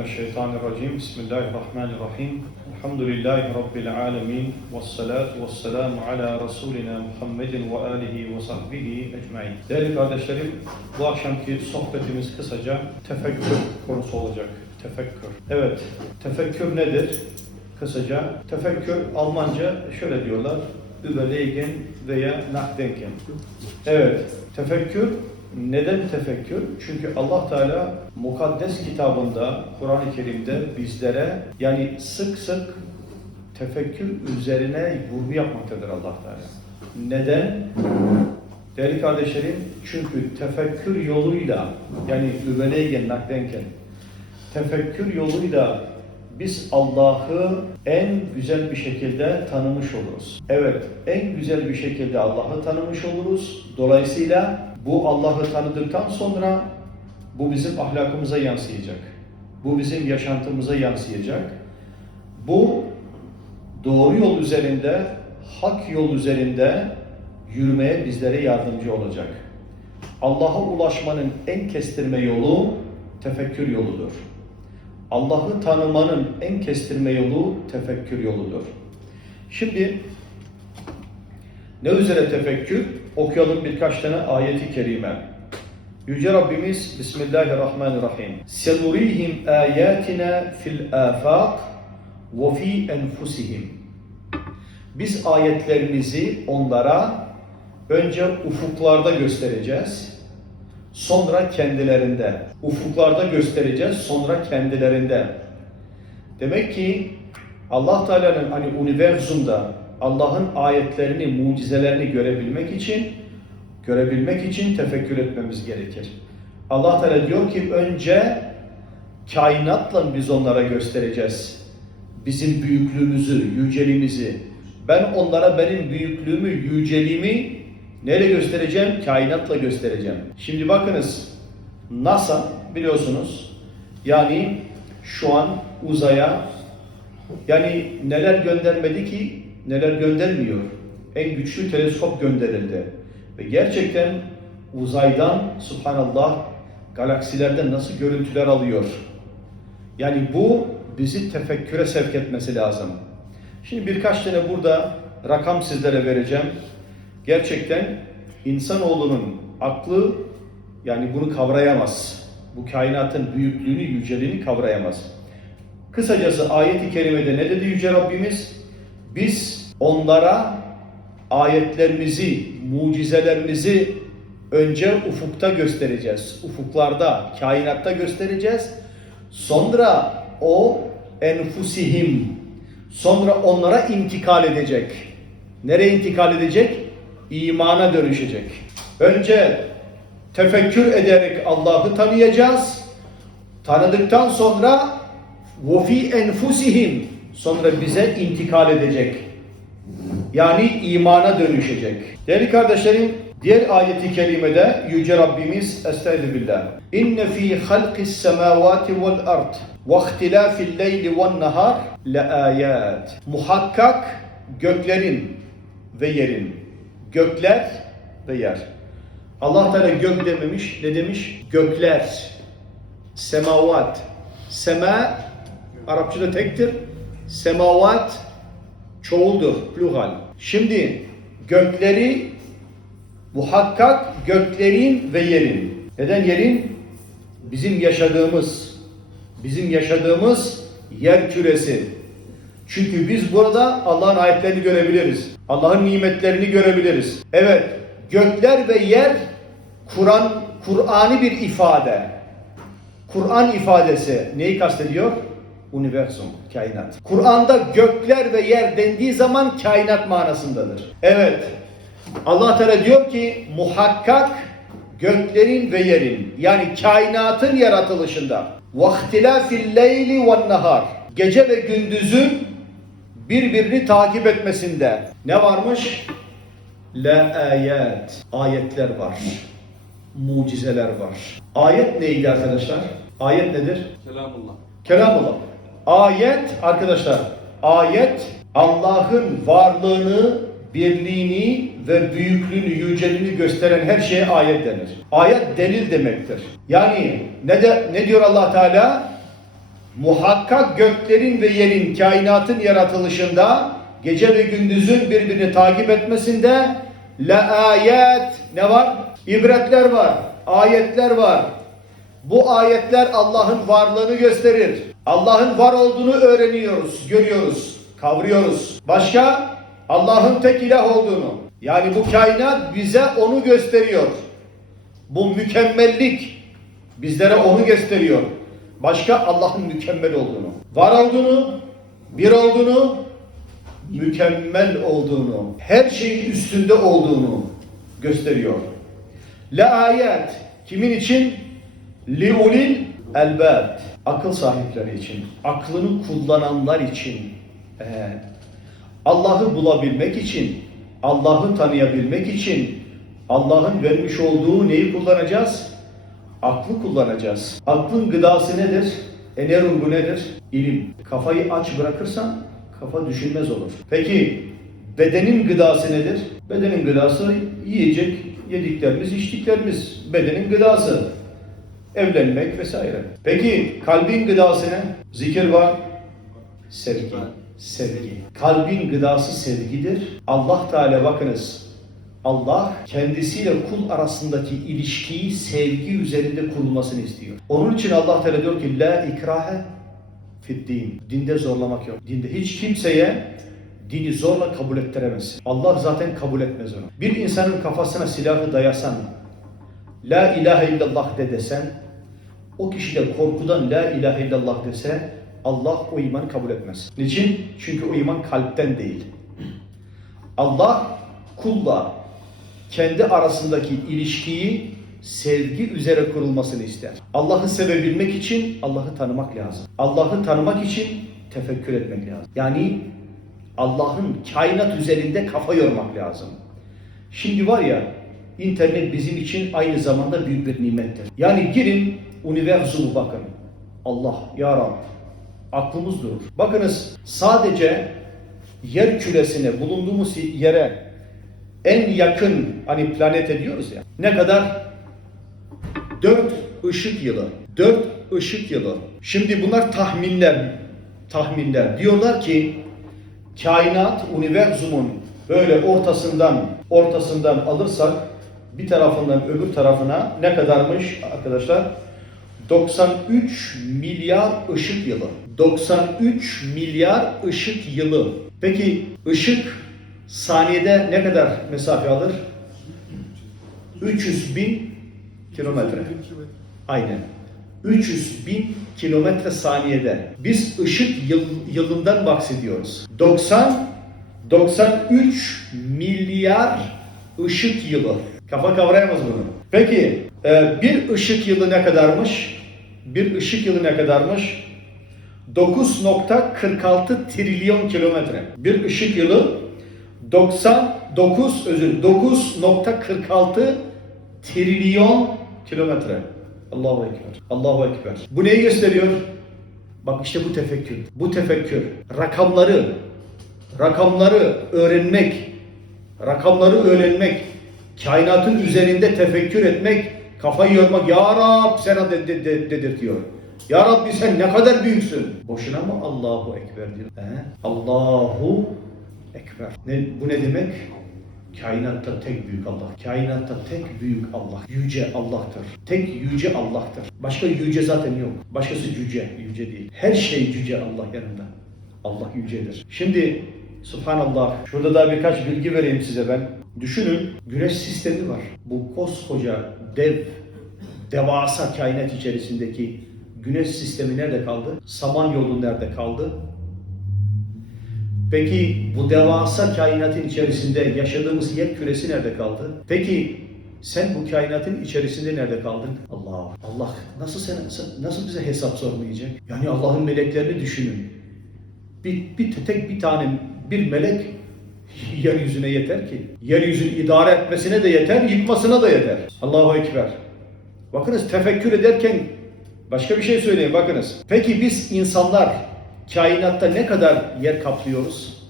Mineşşeytanirracim. Bismillahirrahmanirrahim. Elhamdülillahi Rabbil alemin. Vessalatu vesselamu ala Resulina Muhammedin ve alihi ve sahbihi ecmain. Değerli kardeşlerim, bu akşamki sohbetimiz kısaca tefekkür konusu olacak. Tefekkür. Evet, tefekkür nedir? Kısaca, tefekkür Almanca şöyle diyorlar. Überlegen veya nachdenken. Evet, tefekkür neden tefekkür? Çünkü Allah Teala mukaddes kitabında, Kur'an-ı Kerim'de bizlere yani sık sık tefekkür üzerine vurgu yapmaktadır Allah Teala. Neden? Değerli kardeşlerim, çünkü tefekkür yoluyla yani üveleygen nakdenken tefekkür yoluyla biz Allah'ı en güzel bir şekilde tanımış oluruz. Evet, en güzel bir şekilde Allah'ı tanımış oluruz. Dolayısıyla bu Allah'ı tanıdıktan sonra bu bizim ahlakımıza yansıyacak. Bu bizim yaşantımıza yansıyacak. Bu doğru yol üzerinde, hak yol üzerinde yürümeye bizlere yardımcı olacak. Allah'a ulaşmanın en kestirme yolu tefekkür yoludur. Allah'ı tanımanın en kestirme yolu tefekkür yoludur. Şimdi ne üzere tefekkür? Okuyalım birkaç tane ayeti kerime. Yüce Rabbimiz Bismillahirrahmanirrahim. Senurihim ayatina fil afaq ve fi enfusihim. Biz ayetlerimizi onlara önce ufuklarda göstereceğiz. Sonra kendilerinde. Ufuklarda göstereceğiz, sonra kendilerinde. Demek ki Allah Teala'nın hani universumda Allah'ın ayetlerini, mucizelerini görebilmek için görebilmek için tefekkür etmemiz gerekir. Allah Teala diyor ki önce kainatla biz onlara göstereceğiz. Bizim büyüklüğümüzü, yüceliğimizi. Ben onlara benim büyüklüğümü, yüceliğimi neyle göstereceğim? Kainatla göstereceğim. Şimdi bakınız NASA biliyorsunuz yani şu an uzaya yani neler göndermedi ki neler göndermiyor. En güçlü teleskop gönderildi. Ve gerçekten uzaydan subhanallah galaksilerden nasıl görüntüler alıyor. Yani bu bizi tefekküre sevk etmesi lazım. Şimdi birkaç tane burada rakam sizlere vereceğim. Gerçekten insanoğlunun aklı yani bunu kavrayamaz. Bu kainatın büyüklüğünü, yüceliğini kavrayamaz. Kısacası ayeti kerimede ne dedi Yüce Rabbimiz? Biz onlara ayetlerimizi, mucizelerimizi önce ufukta göstereceğiz. Ufuklarda, kainatta göstereceğiz. Sonra o enfusihim sonra onlara intikal edecek. Nereye intikal edecek? İmana dönüşecek. Önce tefekkür ederek Allah'ı tanıyacağız. Tanıdıktan sonra vofi enfusihim sonra bize intikal edecek. Yani imana dönüşecek. Değerli kardeşlerim, diğer ayeti kerimede Yüce Rabbimiz Estaizu billah. İnne fî halqis semâvâti vel ard ve ihtilâfil leyli ven nahar le ayat. Muhakkak göklerin ve yerin. Gökler ve yer. Allah Teala gök dememiş, ne demiş? Gökler, semavat. Sema Arapçada tektir. Semavat çoğuldur, plural. Şimdi gökleri muhakkak göklerin ve yerin. Neden yerin? Bizim yaşadığımız, bizim yaşadığımız yer küresi. Çünkü biz burada Allah'ın ayetlerini görebiliriz. Allah'ın nimetlerini görebiliriz. Evet, gökler ve yer Kur'an Kur'ani bir ifade. Kur'an ifadesi neyi kastediyor? Universum, kainat. Kur'an'da gökler ve yer dendiği zaman kainat manasındadır. Evet. Allah Teala diyor ki muhakkak göklerin ve yerin yani kainatın yaratılışında vahtilafil leyli ve nahar gece ve gündüzün birbirini takip etmesinde ne varmış? La ayet. Ayetler var. Mucizeler var. Ayet neydi arkadaşlar? Ayet nedir? Kelamullah. Kelamullah. Ayet arkadaşlar, ayet Allah'ın varlığını, birliğini ve büyüklüğünü, yüceliğini gösteren her şeye ayet denir. Ayet delil demektir. Yani ne de ne diyor Allah Teala? Muhakkak göklerin ve yerin kainatın yaratılışında gece ve gündüzün birbirini takip etmesinde la ayet ne var? İbretler var, ayetler var. Bu ayetler Allah'ın varlığını gösterir. Allah'ın var olduğunu öğreniyoruz, görüyoruz, kavruyoruz. Başka? Allah'ın tek ilah olduğunu. Yani bu kainat bize onu gösteriyor. Bu mükemmellik bizlere onu gösteriyor. Başka Allah'ın mükemmel olduğunu, var olduğunu, bir olduğunu, mükemmel olduğunu, her şeyin üstünde olduğunu gösteriyor. La ayet kimin için? Li ulil elbab. Akıl sahipleri için, aklını kullananlar için, ee, Allah'ı bulabilmek için, Allah'ı tanıyabilmek için, Allah'ın vermiş olduğu neyi kullanacağız? Aklı kullanacağız. Aklın gıdası nedir? Enerungu nedir? İlim. Kafayı aç bırakırsan kafa düşünmez olur. Peki bedenin gıdası nedir? Bedenin gıdası yiyecek, yediklerimiz, içtiklerimiz. Bedenin gıdası. Evlenmek vesaire. Peki kalbin gıdası ne? Zikir var, sevgi. Sevgi. Kalbin gıdası sevgidir. Allah Teala bakınız. Allah kendisiyle kul arasındaki ilişkiyi sevgi üzerinde kurulmasını istiyor. Onun için Allah Teala diyor ki la ikrahe fid din. Dinde zorlamak yok. Dinde hiç kimseye dini zorla kabul ettiremezsin. Allah zaten kabul etmez onu. Bir insanın kafasına silahı dayasan, la ilahe illallah de desen, o kişi de korkudan la ilahe illallah dese Allah o imanı kabul etmez. Niçin? Çünkü o iman kalpten değil. Allah kulla kendi arasındaki ilişkiyi sevgi üzere kurulmasını ister. Allah'ı sevebilmek için Allah'ı tanımak lazım. Allah'ı tanımak için tefekkür etmek lazım. Yani Allah'ın kainat üzerinde kafa yormak lazım. Şimdi var ya internet bizim için aynı zamanda büyük bir nimettir. Yani girin universumu bakın. Allah ya Rab aklımız durur. Bakınız sadece yer küresine bulunduğumuz yere en yakın hani planet ediyoruz ya. Ne kadar? 4 ışık yılı. 4 ışık yılı. Şimdi bunlar tahminler. Tahminler. Diyorlar ki kainat, universumun böyle ortasından ortasından alırsak bir tarafından öbür tarafına ne kadarmış arkadaşlar? 93 milyar ışık yılı. 93 milyar ışık yılı. Peki ışık saniyede ne kadar mesafe alır? 300 bin kilometre. Aynen. 300 bin kilometre saniyede. Biz ışık yıl, yılından bahsediyoruz. 90 93 milyar ışık yılı. Kafa kavrayamaz bunu. Peki e, bir ışık yılı ne kadarmış? Bir ışık yılı ne kadarmış? 9.46 trilyon kilometre. Bir ışık yılı 99 özür 9.46 trilyon kilometre. Allahu ekber. Allahu ekber. Bu neyi gösteriyor? Bak işte bu tefekkür. Bu tefekkür. Rakamları rakamları öğrenmek, rakamları öğrenmek, kainatın üzerinde tefekkür etmek, kafayı yormak. Ya Rab sana de, de, de, dedirtiyor. Ya Rabbi sen ne kadar büyüksün. Boşuna mı Allahu Ekber diyor? He? Allahu Ekber. Ne, bu ne demek? Kainatta tek büyük Allah. Kainatta tek büyük Allah. Yüce Allah'tır. Tek yüce Allah'tır. Başka yüce zaten yok. Başkası yüce. Yüce değil. Her şey yüce Allah yanında. Allah yücedir. Şimdi Subhanallah. Şurada da birkaç bilgi vereyim size ben. Düşünün güneş sistemi var. Bu koskoca dev, devasa kainat içerisindeki güneş sistemi nerede kaldı? Samanyolu nerede kaldı? Peki bu devasa kainatın içerisinde yaşadığımız yer küresi nerede kaldı? Peki sen bu kainatın içerisinde nerede kaldın? Allah Allah nasıl sen nasıl bize hesap sormayacak? Yani Allah'ın meleklerini düşünün. Bir, bir tek bir tane bir melek yeryüzüne yeter ki. Yeryüzünü idare etmesine de yeter, yıkmasına da yeter. Allahu Ekber. Bakınız tefekkür ederken başka bir şey söyleyeyim bakınız. Peki biz insanlar kainatta ne kadar yer kaplıyoruz?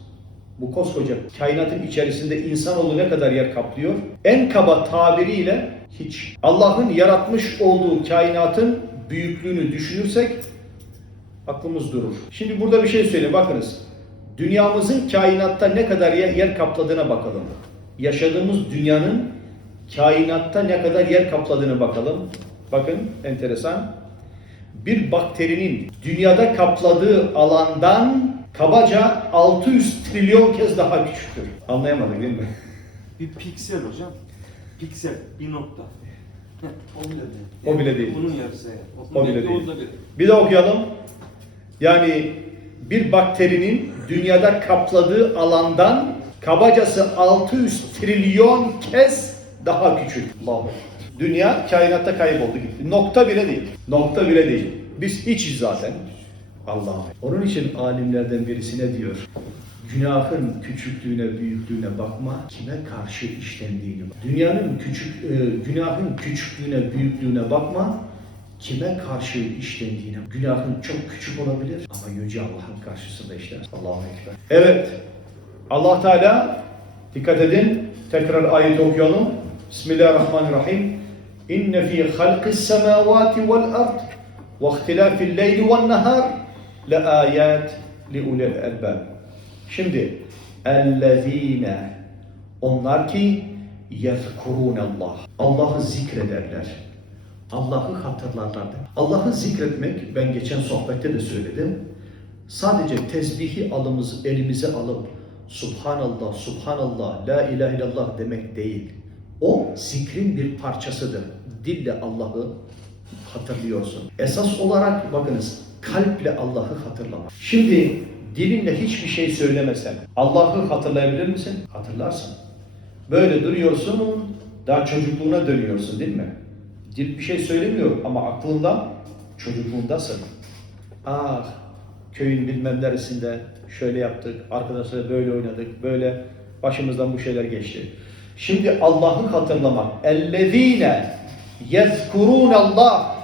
Bu koskoca kainatın içerisinde insanoğlu ne kadar yer kaplıyor? En kaba tabiriyle hiç. Allah'ın yaratmış olduğu kainatın büyüklüğünü düşünürsek aklımız durur. Şimdi burada bir şey söyleyeyim bakınız. Dünyamızın kainatta ne kadar yer, kapladığına bakalım. Yaşadığımız dünyanın kainatta ne kadar yer kapladığına bakalım. Bakın enteresan. Bir bakterinin dünyada kapladığı alandan kabaca 600 trilyon kez daha küçüktür. Anlayamadık değil mi? Bir piksel hocam. Piksel, bir nokta. O bile değil. O bile değil. Bunun yarısı. O bile değil. Bir de okuyalım. Yani bir bakterinin dünyada kapladığı alandan kabacası 600 trilyon kez daha küçük. Ekber. Dünya kainatta kayboldu gitti. Nokta bile değil. Nokta bile değil. Biz hiçiz zaten. Allah. Onun için alimlerden birisi ne diyor? Günahın küçüklüğüne, büyüklüğüne bakma, kime karşı işlendiğini. Dünyanın küçük, e, günahın küçüklüğüne, büyüklüğüne bakma, kime karşı işlendiğine. Günahın çok küçük olabilir ama yüce Allah'ın karşısında işler. Allahu Ekber. Evet. Allah Teala dikkat edin. Tekrar ayet okuyalım. Bismillahirrahmanirrahim. İnne fi halqis semavati vel ard ve ihtilafil leyli ven nahar la ayat li ulil albab. Şimdi ellezine onlar ki yezkurunallah. Allah'ı zikrederler. Allah'ı hatırlarlar. Allah'ı zikretmek ben geçen sohbette de söyledim. Sadece tesbihi alımız elimize alıp Subhanallah, Subhanallah, La ilahe illallah demek değil. O zikrin bir parçasıdır. Dille Allah'ı hatırlıyorsun. Esas olarak bakınız kalple Allah'ı hatırlamak. Şimdi dilinle hiçbir şey söylemesen Allah'ı hatırlayabilir misin? Hatırlarsın. Böyle duruyorsun, daha çocukluğuna dönüyorsun değil mi? Dil bir şey söylemiyor ama aklında çocukluğundasın. Ah, köyün bilmem neresinde şöyle yaptık, arkadaşlarla böyle oynadık, böyle başımızdan bu şeyler geçti. Şimdi Allah'ı hatırlamak. Ellezine yezkurun Allah.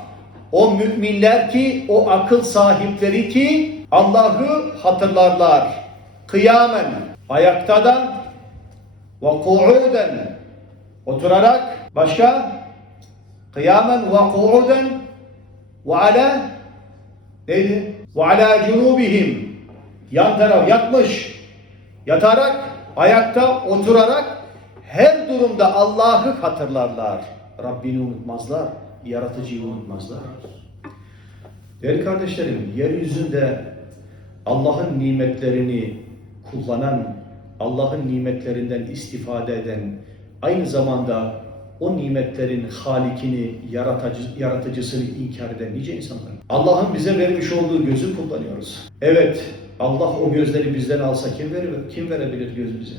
O müminler ki, o akıl sahipleri ki Allah'ı hatırlarlar. Kıyamen, ayakta da ve ku'uden oturarak başka kıyamen ve ku'uden ve ala neydi? Ve ala cunubihim yan taraf yatmış yatarak ayakta oturarak her durumda Allah'ı hatırlarlar. Rabbini unutmazlar, yaratıcıyı unutmazlar. Değerli kardeşlerim, yeryüzünde Allah'ın nimetlerini kullanan, Allah'ın nimetlerinden istifade eden, aynı zamanda o nimetlerin halikini, yaratıcı, yaratıcısını inkar eden nice insanlar. Allah'ın bize vermiş olduğu gözü kullanıyoruz. Evet, Allah o gözleri bizden alsa kim verir? Kim verebilir göz bize?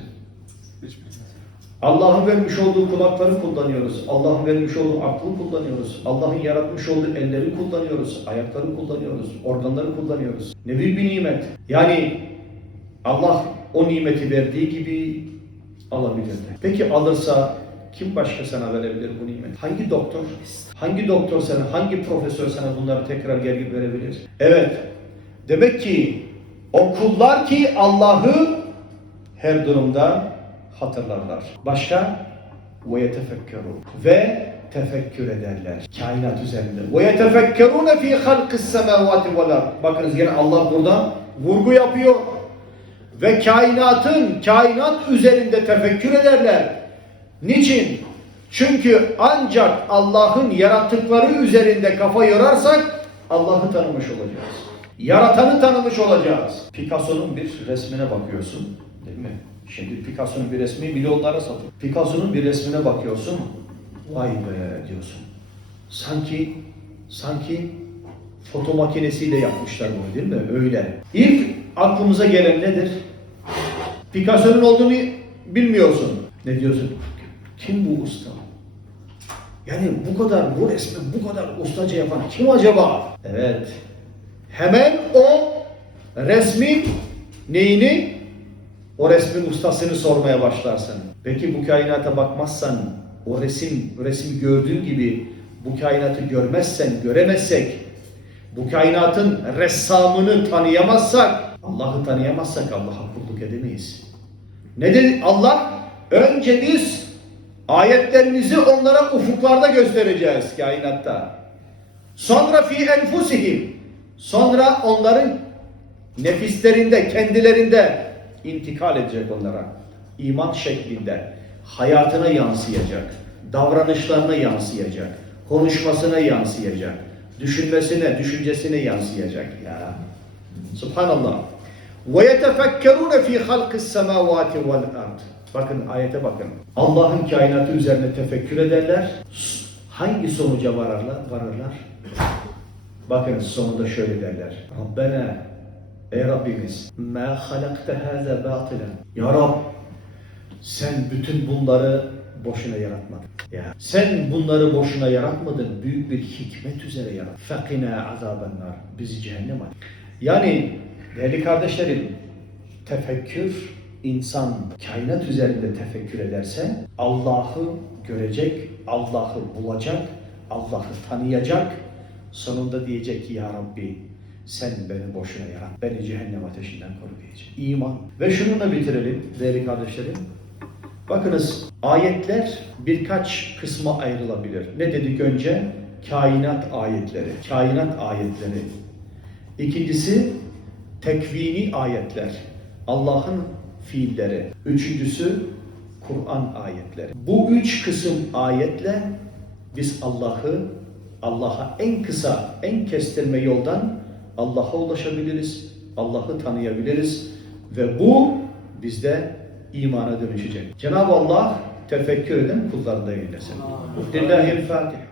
Allah'ın vermiş olduğu kulakları kullanıyoruz. Allah'ın vermiş olduğu aklı kullanıyoruz. Allah'ın yaratmış olduğu elleri kullanıyoruz. Ayakları kullanıyoruz. Organları kullanıyoruz. Ne büyük bir nimet. Yani Allah o nimeti verdiği gibi alabilirdi. Peki alırsa kim başka sana verebilir bu nimet? Hangi doktor? Hangi doktor sana, hangi profesör sana bunları tekrar geri verebilir? Evet. Demek ki o kullar ki Allah'ı her durumda hatırlarlar. Başka ve yetefekkerun ve tefekkür ederler kainat üzerinde. Ve yetefekkerun fi halqis semavati vel. Bakınız yine Allah burada vurgu yapıyor. Ve kainatın kainat üzerinde tefekkür ederler. Niçin? Çünkü ancak Allah'ın yarattıkları üzerinde kafa yorarsak Allah'ı tanımış olacağız. Yaratanı tanımış olacağız. Picasso'nun bir resmine bakıyorsun, değil mi? Şimdi Picasso'nun bir resmi milyonlara satıyor. Picasso'nun bir resmine bakıyorsun, vay be diyorsun. Sanki, sanki foto makinesiyle yapmışlar bunu değil mi? Öyle. İlk aklımıza gelen nedir? Picasso'nun olduğunu bilmiyorsun. Ne diyorsun? Kim bu usta? Yani bu kadar, bu resmi bu kadar ustaca yapan kim acaba? Evet. Hemen o resmin neyini? O resmin ustasını sormaya başlarsın. Peki bu kainata bakmazsan, o resim, resmi gördüğün gibi bu kainatı görmezsen, göremezsek, bu kainatın ressamını tanıyamazsak, Allah'ı tanıyamazsak Allah'a kulluk edemeyiz. Ne dedi Allah? Önce biz ayetlerimizi onlara ufuklarda göstereceğiz kainatta. Sonra fi enfusihim Sonra onların nefislerinde, kendilerinde intikal edecek onlara. İman şeklinde hayatına yansıyacak, davranışlarına yansıyacak, konuşmasına yansıyacak, düşünmesine, düşüncesine yansıyacak ya. Subhanallah. Ve yetefekkerune fi halkis semavati vel ard. Bakın ayete bakın. Allah'ın kainatı üzerine tefekkür ederler. Hangi sonuca vararlar? Varırlar. Bakın sonunda şöyle derler. Rabbena Ey Rabbimiz ma halakte haza batilen. Ya Rab sen bütün bunları boşuna yaratmadın. Ya sen bunları boşuna yaratmadın. Büyük bir hikmet üzere yarat. Fakina azabennar. Bizi cehennem at. Yani değerli kardeşlerim tefekkür insan kainat üzerinde tefekkür ederse Allah'ı görecek, Allah'ı bulacak, Allah'ı tanıyacak. Sonunda diyecek ki ya Rabbi sen beni boşuna yarat, beni cehennem ateşinden koru diyecek. İman. Ve şununla bitirelim değerli kardeşlerim. Bakınız ayetler birkaç kısma ayrılabilir. Ne dedik önce? Kainat ayetleri. Kainat ayetleri. İkincisi tekvini ayetler. Allah'ın fiilleri. Üçüncüsü Kur'an ayetleri. Bu üç kısım ayetle biz Allah'ı Allah'a en kısa, en kestirme yoldan Allah'a ulaşabiliriz. Allah'ı tanıyabiliriz. Ve bu bizde imana dönüşecek. Cenab-ı Allah tefekkür eden kullarında eylesin. Lillahi'l-Fatiha.